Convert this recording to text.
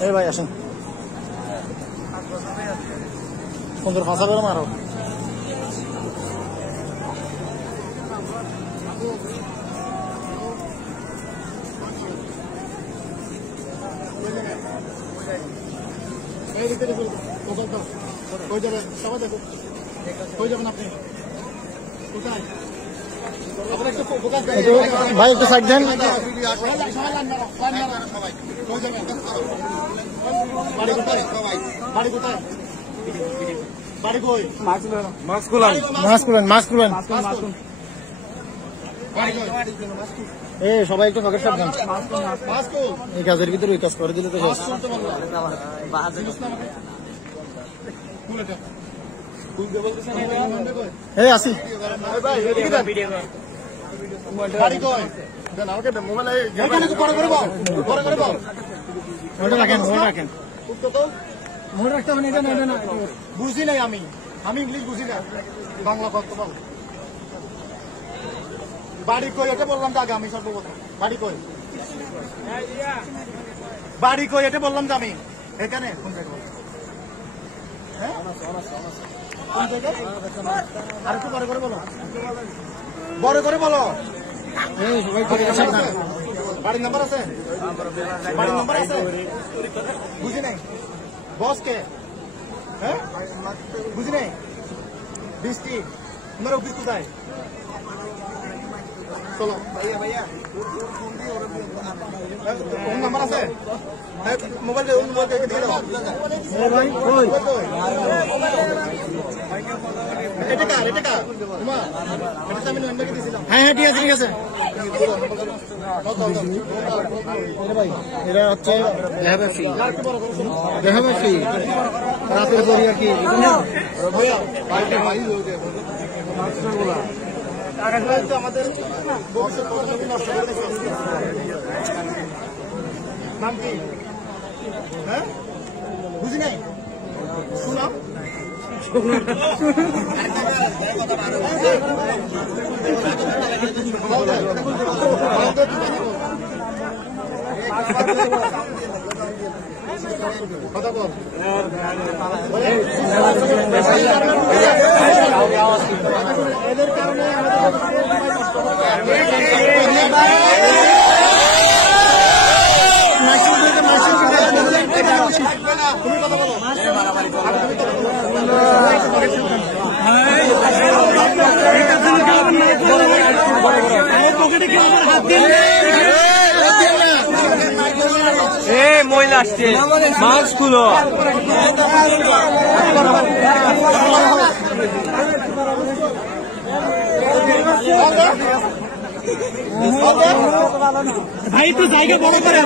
এই ভাই আসেন সুন্দর ফাঁসা বেরো মারো সবাই দেখো হয়ে যাবেন আপনি কোথায় ভাই একটু সাইড দেন সবাই একটু পকেট সাবধান এই কাজের ভিতরে ওই কাজ করে দিলে তো আসি বুঝি নাই আমি ইংলিশ বুঝি না বাংলা করতে পারবো বাড়ি কই এটা বললাম তো আগে আমি সর্বপ্রথম বাড়ি কই এটা বললাম তো আমি এখানে আর একটু বড় করে বলো বাড়ির নাম্বার আছে বুঝি নাই বস কে হ্যাঁ বুঝি নাই বৃষ্টি তোমার অফিস কোথায় চলো ফোন নাম্বার আছে মোবাইল দিয়ে দাও হ্যাঁ ঠিক আছে এরা হচ্ছে দেহাবাসী রাতের পরই আর কি আমাদের নাম কি হ্যাঁ বুঝি নাই শুনাম কথা বল এদের কারণে তুমি কথা বলো মহিলা আসছে মাস্ক খুলো ভাই একটু জায়গা বড় করে